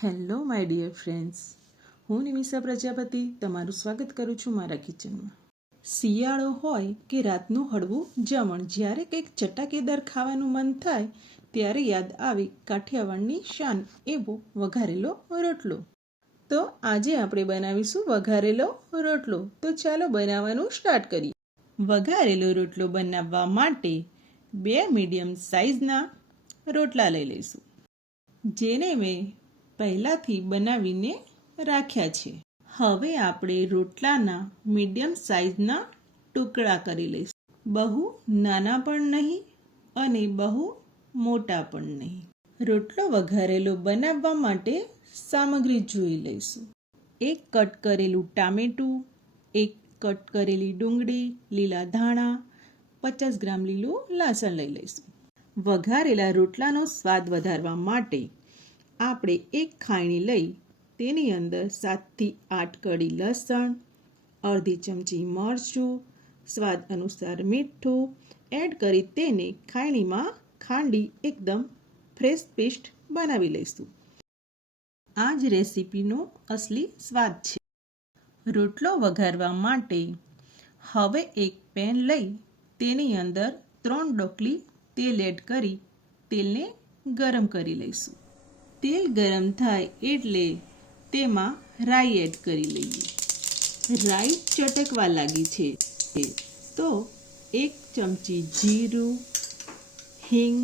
Hello my dear friends, હું નિમિષા પ્રજાપતિ તમારું સ્વાગત કરું છું મારા કિચનમાં. શિયાળો હોય કે રાતનું હળવું જમણ, જ્યારે કંઈક ચટાકેદાર ખાવાનું મન થાય ત્યારે યાદ આવે કાઠિયાવાડની શાન એવો વઘારેલો રોટલો. તો આજે આપણે બનાવીશું વઘારેલો રોટલો. તો ચાલો બનાવવાનું સ્ટાર્ટ કરીએ. વઘારેલો રોટલો બનાવવા માટે 2 મીડિયમ સાઇઝના રોટલા લઈ લઈશું, જેને મેં પહેલાંથી બનાવીને રાખ્યા છે. હવે આપણે રોટલાના મીડિયમ સાઇઝના ટુકડા કરી લઈશું. બહુ નાના પણ નહીં અને બહુ મોટા પણ નહીં. રોટલો વઘારેલો બનાવવા માટે સામગ્રી જોઈ લઈશું. 1 કટ કરેલું ટામેટું, 1 કટ કરેલી ડુંગળી, લીલા ધાણા, 50 ગ્રામ લીલું લસણ લઈ લઈશું. વઘારેલા રોટલાનો સ્વાદ વધારવા માટે આપણે 1 ખાયણી લઈ તેની અંદર 7 થી 8 કળી લસણ, અડધી ચમચી મરચું, સ્વાદ અનુસાર મીઠું એડ કરી તેને ખાયણીમાં ખાંડી એકદમ ફ્રેશ પેસ્ટ બનાવી લઈશું. આ જ રેસીપીનો અસલી સ્વાદ છે. રોટલો વઘારવા માટે હવે એક પેન લઈ તેની અંદર 3 ડોકલી તેલ એડ કરી તેલને ગરમ કરી લઈશું. તેલ ગરમ થાય એટલે તેમાં રાઈ એડ કરી લઈએ. રાઈ ચટકવા લાગી છે તો 1 ચમચી જીરું, હિંગ,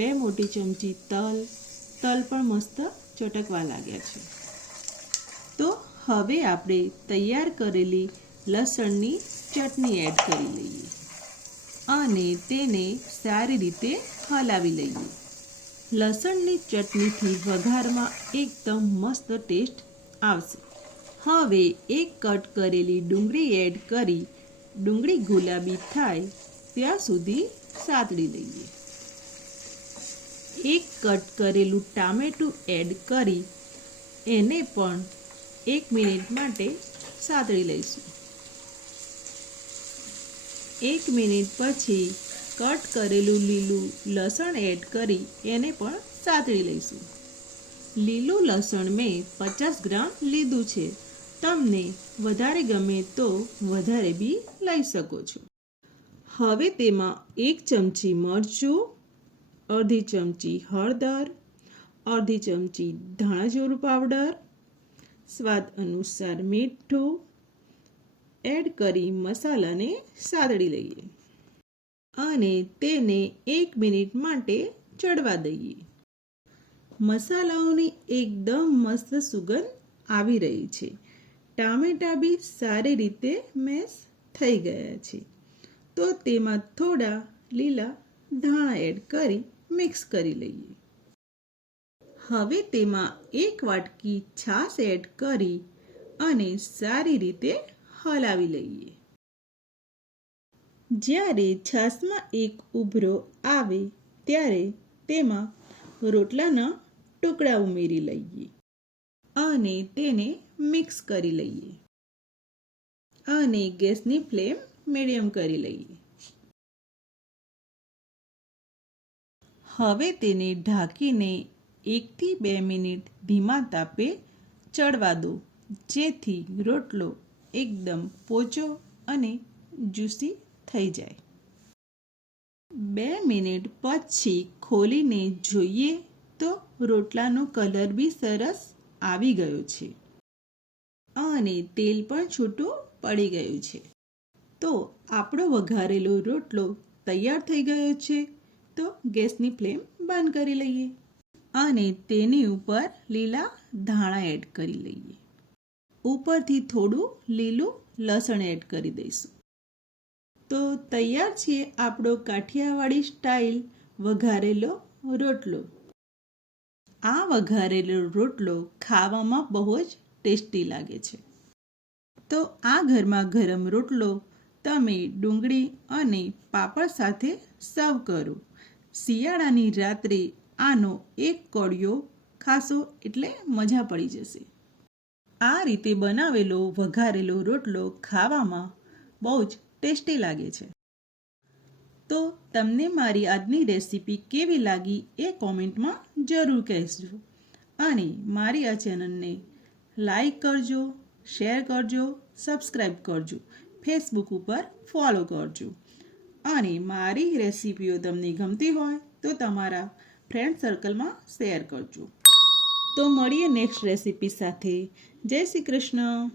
2 મોટી ચમચી તલ પણ મસ્ત ચટકવા લાગ્યા છે. તો હવે આપણે તૈયાર કરેલી લસણની ચટણી એડ કરી લઈએ અને તેને સારી રીતે હલાવી લઈએ. લસણની ચટણીથી વઘારમાં એકદમ મસ્ત ટેસ્ટ આવશે. હવે 1 કટ કરેલી ડુંગળી એડ કરી ડુંગળી ગુલાબી થાય ત્યાં સુધી સાતળી લઈએ. 1 કટ કરેલું ટામેટું એડ કરી એને પણ 1 મિનિટ માટે સાતળી લઈશું. 1 મિનિટ પછી કટ કરેલું લીલું લસણ એડ કરી એને પણ સાતળી લઈશું. લીલું લસણ મેં 50 ગ્રામ લીધું છે. તમને વધારે ગમે તો વધારે બી લઈ શકો છો. હવે તેમાં 1 ચમચી મરચું, અડધી ચમચી હળદર, અડધી ચમચી ધાણાજીરું પાવડર, સ્વાદ અનુસાર મીઠું એડ કરી મસાલાને સાતળી લઈએ અને તેને 1 મિનિટ માટે ચડવા દઈએ. મસાલાઓની એકદમ મસ્ત સુગંધ આવી રહી છે. ટામેટાં બી સારી રીતે મેશ થઈ ગયા છે. તો તેમાં થોડા લીલા ધાણા એડ કરી મિક્સ કરી લઈએ. હવે તેમાં 1 વાટકી છાશ એડ કરી અને સારી રીતે હલાવી લઈએ. જ્યારે છાશમાં એક ઉભરો આવે ત્યારે તેમાં રોટલાના ટુકડા ઉમેરી લઈએ અને તેને મિક્સ કરી લઈએ અને ગેસની ફ્લેમ મીડિયમ કરી લઈએ. હવે તેને ઢાંકીને 1 થી 2 મિનિટ ધીમા તાપે ચડવા દો, જેથી રોટલો એકદમ પોચો અને જ્યુસી થઈ જાય. 2 મિનિટ પછી ખોલીને જોઈએ તો રોટલાનો કલર બી સરસ આવી ગયો છે અને તેલ પણ છૂટું પડી ગયું છે. તો આપણો વઘારેલો રોટલો તૈયાર થઈ ગયો છે. તો ગેસની ફ્લેમ બંધ કરી લઈએ અને તેની ઉપર લીલા ધાણા એડ કરી લઈએ. ઉપરથી થોડું લીલું લસણ એડ કરી દઈશું. તો તૈયાર છે આપણો કાઠિયાવાડી સ્ટાઇલ વઘારેલો રોટલો. આ વઘારેલો રોટલો ખાવામાં બહુ જ ટેસ્ટી લાગે છે. તો આ ગરમા ગરમ રોટલો તમે ડુંગળી અને પાપડ સાથે સર્વ કરો. શિયાળાની રાત્રે આનો એક કોળિયો ખાશો એટલે મજા પડી જશે. આ રીતે બનાવેલો વઘારેલો રોટલો ખાવામાં બહુ જ ટેસ્ટી લાગે છે. તો તમને મારી આજની રેસીપી કેવી લાગી એ કોમેન્ટમાં જરૂર કહેજો અને મારી આ ચેનલને લાઈક કરજો, શેર કરજો, સબસ્ક્રાઈબ કરજો, ફેસબુક ઉપર ફોલો કરજો. અને મારી રેસીપીઓ તમને ગમતી હોય તો તમારા ફ્રેન્ડ સર્કલમાં શેર કરજો. તો મળીએ નેક્સ્ટ રેસીપી સાથે. જય શ્રી કૃષ્ણ.